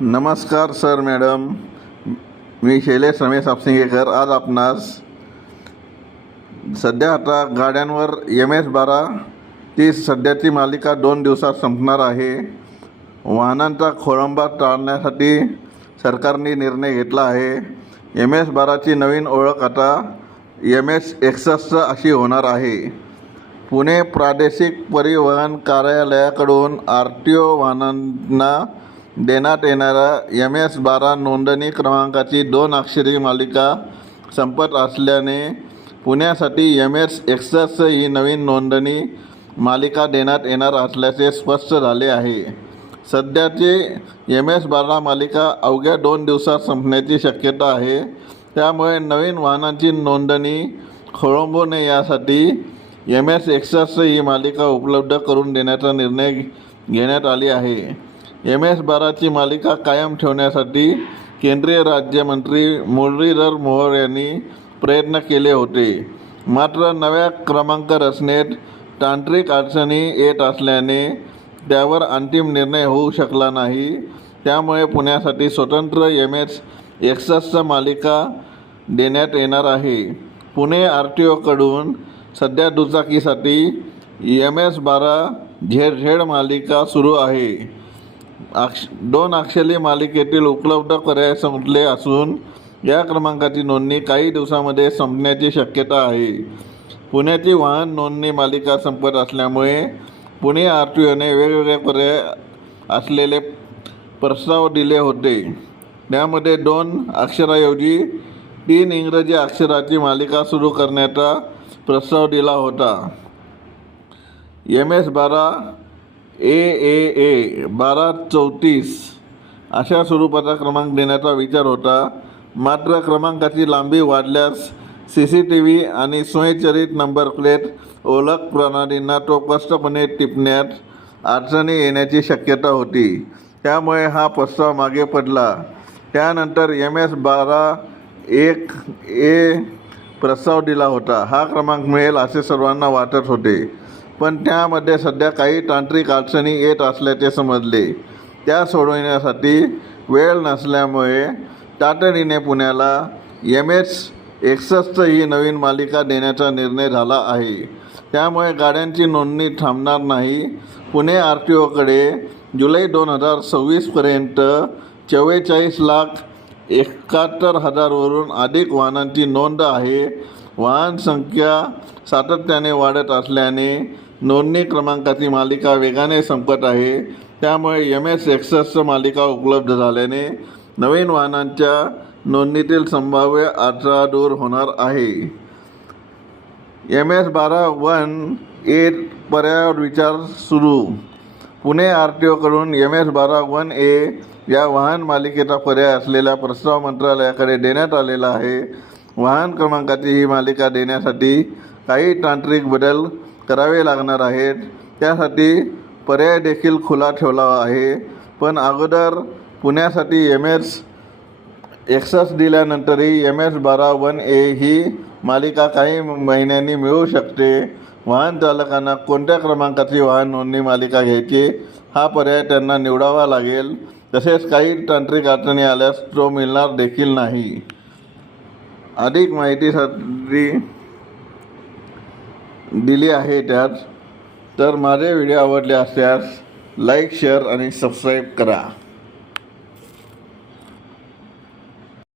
नमस्कार sir madam, मी शैलेश रमेश आपसिंगेकर. आज आपणास सध्या आता गाड्यांवर MS-12 ती सध्याची मालिका 2 दिवसात संपणार आहे. वाहनांचा खोळंबा टाळण्यासाठी सरकारने निर्णय घेतला आहे. MS-12 ची नवीन ओळख आता MS-61 अशी होणार आहे. पुणे प्रादेशिक परिवहन कार्यालयाकडून RTO वाहनांना देण्यात येणाऱ्या MS-12 नोंदणी क्रमांकाची 2 अक्षरी मालिका संपत असल्याने पुण्यासाठी MS-61 ही नवीन नोंदणी मालिका देण्यात येणार असल्याचे स्पष्ट झाले आहे. सध्याची MS-12 मालिका अवघ्या 2 दिवसात संपण्याची शक्यता आहे. त्यामुळे नवीन वाहनांची नोंदणी खोळंबू नये यासाठी MS-61 ही मालिका उपलब्ध करून देण्याचा निर्णय घेण्यात आली आहे. MS-12 ची मालिका कायम ठेवण्यासाठी केंद्रीय राज्यमंत्री मुरलीधर मोहोळ यांनी प्रयत्न केले होते. मात्र नव्या क्रमांक रचनेत तांत्रिक अडचणी येत असल्याने त्यावर अंतिम निर्णय होऊ शकला नाही. त्यामुळे पुण्यासाठी स्वतंत्र MS-61 मालिका देण्यात येणार आहे. पुणे RTOकडून सध्या दुचाकीसाठी MS-12 ZZ मालिका सुरू आहे. 2 अक्षरी मालिकेतील उपलब्ध पर्याय संपले असून या क्रमांकाची नोंदणी काही दिवसांमध्ये संपण्याची शक्यता आहे. पुण्याची वाहन नोंदणी मालिका संपत असल्यामुळे पुणे RTOने वेगवेगळे पर्याय असलेले प्रस्ताव दिले होते. त्यामध्ये 2 अक्षराऐवजी 3 इंग्रजी अक्षराची मालिका सुरू करण्याचा प्रस्ताव दिला होता. MS-12 AAA 1234 अशा स्वरूपाचा क्रमांक देण्याचा विचार होता. मात्र क्रमांकाची लांबी वाढल्यास CCTV आणि स्वयंचलित नंबर प्लेट ओळख प्रणालींना तो स्पष्टपणे टिपण्यात अडचणी येण्याची शक्यता होती. त्यामुळे हा प्रस्ताव मागे पडला. त्यानंतर MS-12 1A प्रस्ताव दिला होता. हा क्रमांक मिळेल असे सर्वांना वाटत होते, पण त्यामध्ये सध्या काही तांत्रिक अडचणी येत असल्याचे समजले. त्या सोडवण्यासाठी वेळ नसल्यामुळे तातडीने पुण्याला MS-61 ही नवीन मालिका देण्याचा निर्णय झाला आहे. त्यामुळे गाड्यांची नोंदणी थांबणार नाही. पुणे RTOकडे जुलै 2026 पर्यंत 44,71,000 वरून अधिक वाहनांची नोंद आहे. वाहन संख्या सातत्याने वाढत असल्याने नोंदणी क्रमांकाची मालिका वेगाने संपत आहे. त्यामुळे MS-61 मालिका उपलब्ध झाल्याने नवीन वाहनांच्या नोंदणीतील संभाव्य अडथळा दूर होणार आहे. MS-12 1A पर्यायावर विचार सुरू. पुणे RTOकडून MS-12 1A या वाहन मालिकेचा पर्याय असलेला प्रस्ताव मंत्रालयाकडे देण्यात आलेला आहे. वाहन क्रमांकाची ही मालिका देण्यासाठी काही तांत्रिक बदल करावे लागणार आहेत. त्यासाठी पर्याय देखील खुला ठेवला आहे. पण अगोदर पुण्यासाठी MS-61 दिल्यानंतरही MS-12 1A ही मालिका काही महिन्यांनी मिळू शकते. वाहन चालकांना कोणत्या क्रमांकाची वाहन नोंदणी मालिका घ्यायची हा पर्याय त्यांना निवडावा लागेल. तसेच काही तांत्रिक अडचणी आल्यास तो मिळणार देखील नाही. अधिक माहितीसाठी दिली आहे त्यात. तर माझे व्हिडिओ आवडले असल्यास लाईक, शेअर आणि सबस्क्राईब करा.